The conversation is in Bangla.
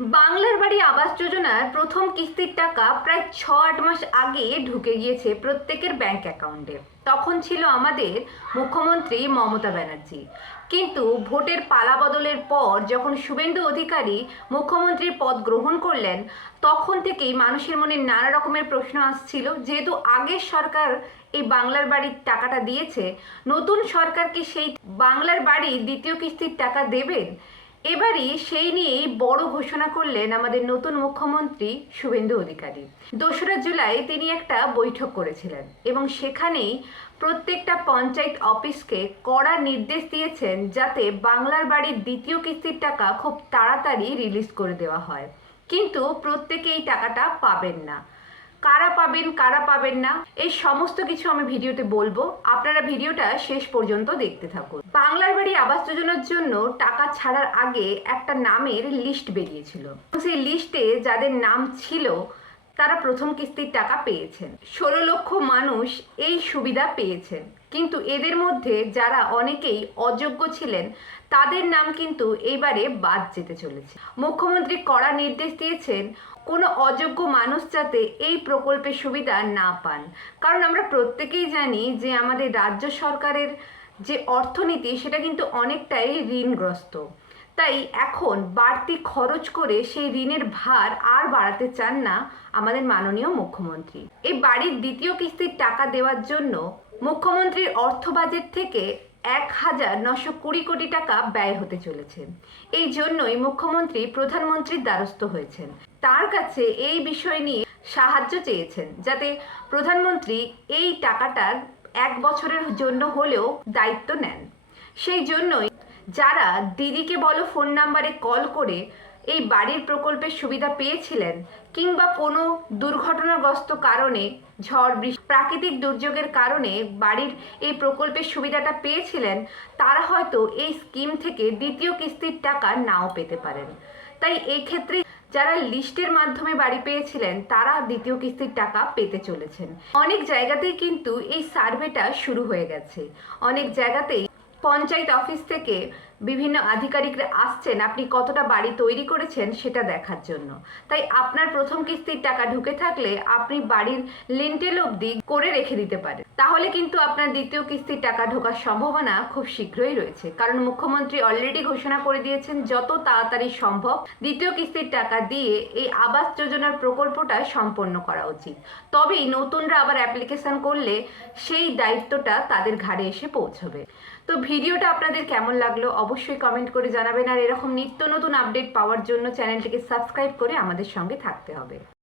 বাংলার বাড়ি আবাস যোজনার প্রথম কিস্তির টাকা প্রায় 6-8 মাস আগে ঢুকে গিয়েছে প্রত্যেকের ব্যাংক অ্যাকাউন্টে। তখন ছিল আমাদের মুখ্যমন্ত্রী মমতা ব্যানার্জি। কিন্তু ভোটের পালা বদলের পর যখন শুভেন্দু অধিকারী মুখ্যমন্ত্রীর পদ গ্রহণ করলেন, তখন থেকেই মানুষের মনে নানা রকমের প্রশ্ন আসছিল, যেহেতু আগের সরকার এই বাংলার বাড়ির টাকাটা দিয়েছে, নতুন সরকার কি সেই বাংলার বাড়ির দ্বিতীয় কিস্তির টাকা দেবেন? এবারই সেই নিয়েই বড় ঘোষণা করলেন আমাদের নতুন মুখ্যমন্ত্রী শুভেন্দু অধিকারী। 2রা জুলাই তিনি একটা বৈঠক করেছিলেন এবং সেখানেই প্রত্যেকটা পঞ্চায়েত অফিসকে কড়া নির্দেশ দিয়েছেন যাতে বাংলার বাড়ির দ্বিতীয় কিস্তির টাকা খুব তাড়াতাড়ি রিলিজ করে দেওয়া হয়। কিন্তু প্রত্যেকে এই টাকাটা পাবেন না। কারা পাবেন কারা পাবেন না এই সমস্ত কিছু আমি ভিডিওতে বলবো, আপনারা ভিডিওটা শেষ পর্যন্ত দেখতে থাকুন। বাংলার বাড়ি আবাস যোজনার জন্য টাকা ছাড়ার আগে একটা নামের লিস্ট বেরিয়েছিল। সেই লিস্টে যাদের নাম ছিল তারা প্রথম কিস্তির টাকা পেয়েছেন। 16 লক্ষ মানুষ এই সুবিধা পেয়েছেন। কিন্তু এদের মধ্যে যারা অনেকেই অযোগ্য ছিলেন তাদের নাম কিন্তু এইবারে বাদ যেতে চলেছে। মুখ্যমন্ত্রী কড়া নির্দেশ দিয়েছেন কোনো অযোগ্য মানুষ যাতে এই প্রকল্পের সুবিধা না পান। কারণ আমরা প্রত্যেকেই জানি যে আমাদের রাজ্য সরকারের যে অর্থনীতি সেটা কিন্তু অনেকটাই ঋণগ্রস্ত। তাই এখন বাড়তি খরচ করে সেই ঋণের ভার আর বাড়াতে চান না আমাদের মাননীয় মুখ্যমন্ত্রী। এই বাড়ির দ্বিতীয় কিস্তির টাকা দেওয়ার জন্য মুখ্যমন্ত্রীর অর্থ বাজেট থেকে 1920 কোটি টাকা ব্যয় হতে চলেছে। এই জন্যই মুখ্যমন্ত্রী প্রধানমন্ত্রীর দ্বারস্থ হয়েছেন। তার কাছে এই বিষয় নিয়ে সাহায্য চেয়েছেন যাতে প্রধানমন্ত্রী এই টাকাটার 1 বছরের জন্য হলেও দায়িত্ব নেন। সেই জন্যই যারা দিদিকে বলো ফোন নাম্বারে কল করে এই বাড়ির প্রকল্পের সুবিধা পেয়েছিলেন কিংবা কোনো দুর্ঘটনাগ্রস্ত কারণে ঝড় বৃষ্টি প্রাকৃতিক দুর্যোগের কারণে বাড়ির এই প্রকল্পের সুবিধাটা পেয়েছিলেন, তারা হয়তো এই স্কিম থেকে দ্বিতীয় কিস্তির টাকা নাও পেতে পারেন। তাই এই ক্ষেত্রে যারা লিস্টের মাধ্যমে বাড়ি পেয়েছিলেন তারা দ্বিতীয় কিস্তির টাকা পেতে চলেছেন। অনেক জায়গাতেই কিন্তু এই সার্ভেটা শুরু হয়ে গেছে। অনেক জায়গাতেই পঞ্চায়েত অফিস থেকে বিভিন্ন আধিকারিকরা আসছেন আপনি কতটা বাড়ি তৈরি করেছেন সেটা দেখার জন্য। তাই আপনার প্রথম কিস্তির টাকা ঢুকে থাকলে আপনি বাড়ির লিন্টেল অবধি করে রেখে দিতে পারেন, তাহলে কিন্তু আপনার দ্বিতীয় কিস্তির টাকা ঢোকার সম্ভাবনা খুব শীঘ্রই রয়েছে। কারণ মুখ্যমন্ত্রী অলরেডি ঘোষণা করে দিয়েছেন যত তাড়াতাড়ি সম্ভব দ্বিতীয় কিস্তির টাকা দিয়ে এই আবাস যোজনার প্রকল্পটা সম্পন্ন করা উচিত। তবেই নতুনরা আবার অ্যাপ্লিকেশন করলে সেই দায়িত্বটা তাদের ঘাড়ে এসে পৌঁছবে। তো ভিডিওটা আপনাদের কেমন লাগলো অবশ্যই কমেন্ট করে জানাবেন। আর এরকম নিত্য নতুন আপডেট পাওয়ার জন্য চ্যানেলটিকে সাবস্ক্রাইব করে আমাদের সঙ্গে থাকতে হবে।